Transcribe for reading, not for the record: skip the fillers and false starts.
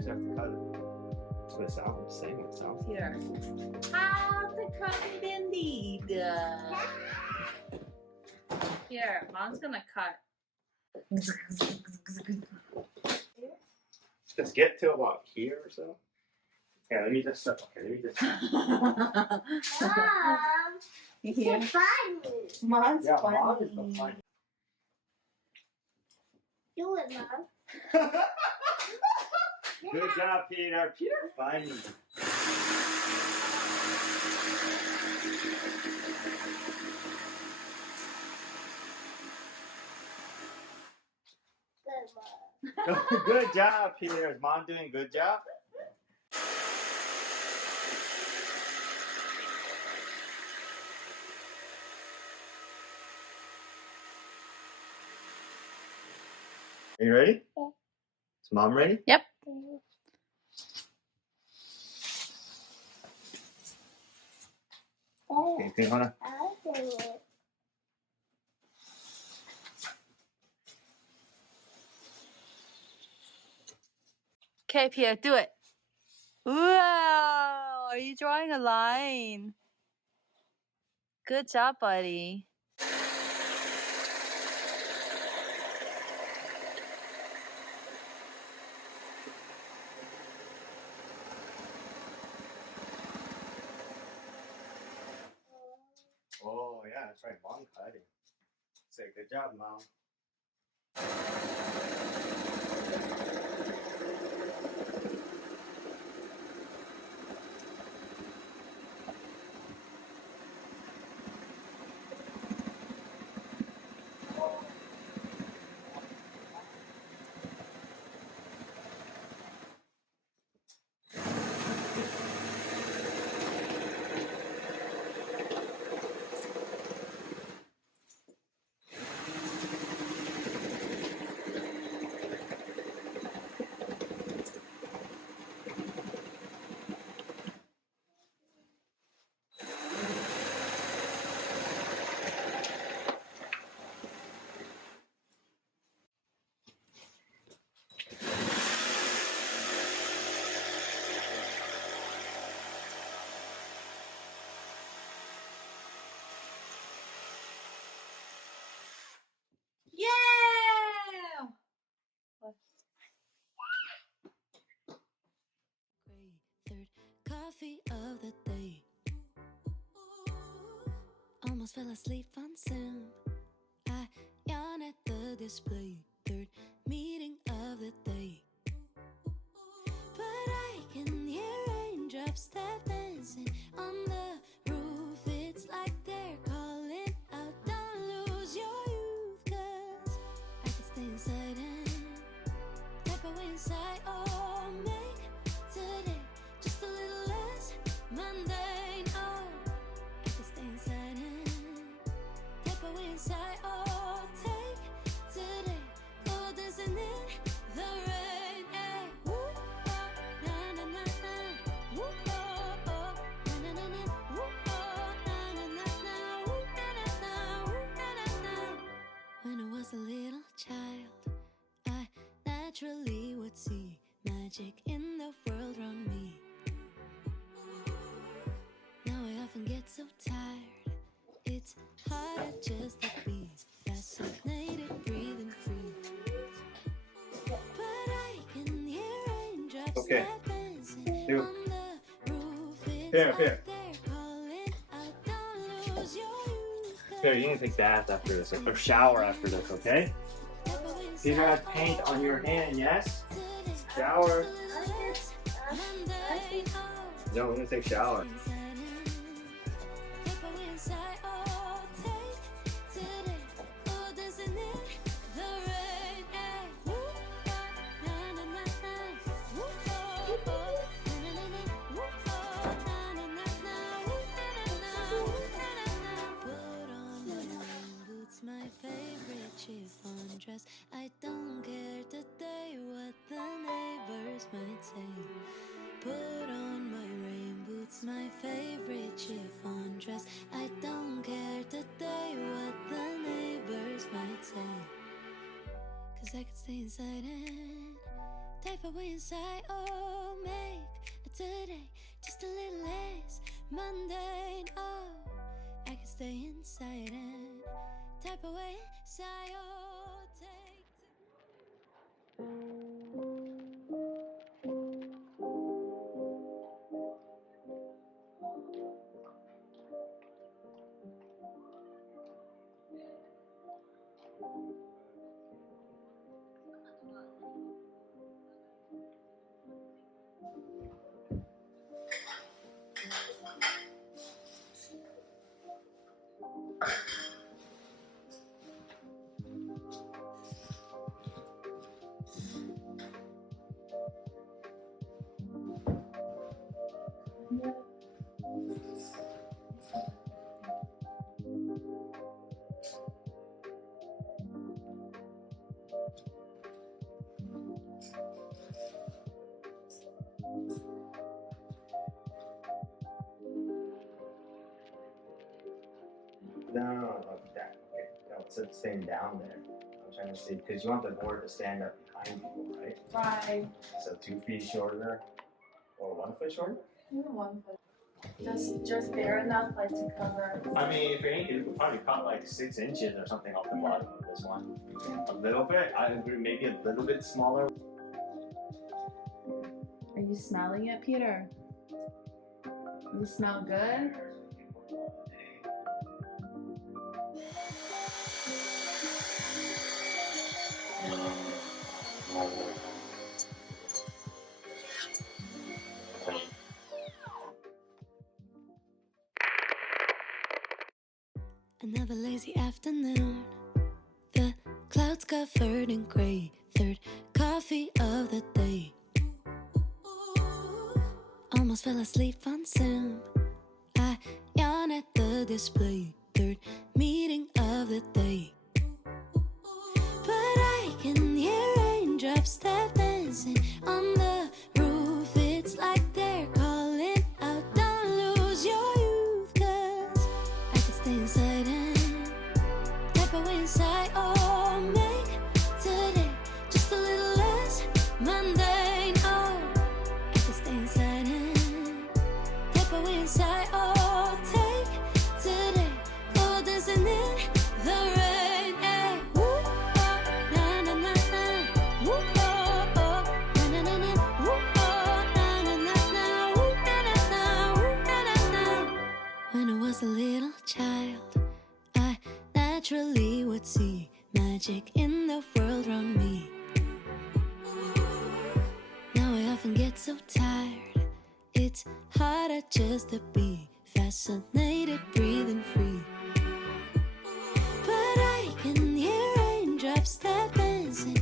just have to cut it. That's what it sounds. Same what it sounds. Here. How the cutting indeed. Here, Mom's gonna cut. Just get to about here or so. Yeah, let me just. Okay, let me just. Mom, Here. it's funny. Mom's Yeah, funny. Mom is so funny. Do it, Mom. Good job, Peter. Peter, funny. Good, Mom. Good job, Peter. Is Mom doing a good job? Are you ready? Yeah. Is Mom ready? Yep. Okay, hold on. I'll do it. Okay, Pierre, do it. Wow, are you drawing a line? Good job, buddy. Oh, yeah, that's right. Mom cutting. Say good job, Mom. Yeah! Third coffee of the day. Almost fell asleep on Zoom. I yawn at the display. Third meeting of the day. But I can hear raindrops step dancing on the roof. It's like they're calling out, don't lose your youth. 'Cause I can stay inside and type away inside. Oh, make today just a little less mundane. Oh, I can stay inside and type away inside. Oh, take today, go dancing in the rain. Hey, woo, oh, na na na na, woo, oh, oh, na na na na, woo, oh, na na na na, woo, na na na, woo, na na na. When I was a little child, I naturally would see magic in the world around me. Now I often get so tired, it's harder just to be fascinated, breathing free. But I can hear raindrops Okay. step dancing Do. on the roof. It's Here, like here. they're calling out, don't lose your youth. Here, you can take bath after this, or shower after this, okay? Peter has paint on your hand, yes? Shower. No, we're gonna take shower. My favorite chiffon dress. I don't care today what the neighbors might say. Put on my rain boots, my favorite chiffon dress. I don't care today what the neighbors might say. 'Cause I could stay inside and type of way inside. Oh, make today just a little less mundane. Oh, I can stay inside and type of way inside. Oh, take. No, like that. Okay. No, it's staying down there. I'm trying to see, because you want the board to stand up behind you, right? Right. So 2 feet shorter, or 1 foot shorter? Maybe 1 foot. Just bare enough, like to cover. I mean, if anything, you could probably cut like 6 inches or something off the bottom of this one. A little bit. I agree, maybe a little bit smaller. Are you smelling it, Peter? Does it smell good? Another lazy afternoon. The clouds covered in gray. Third coffee of the day. Almost fell asleep on Zoom. I yawn at the display. Third meeting of the day. But I can hear raindrops tap dancing on the roof. It's like they're calling out, don't lose your youth. 'Cause I can stay inside and type away inside. Oh, make today just a little less mundane. Oh, I can stay inside and type away inside. Oh, take today, go dancing in the rain. Hey, woo, oh, na na na na, woo, oh, oh, na na na na, woo, oh, na na na na, woo, na na na, woo, na na na. When I was a little child, I naturally would see magic in the world around me. Now I often get so tired, it's harder just to be fascinated, breathing free. But I can hear raindrops tap dancing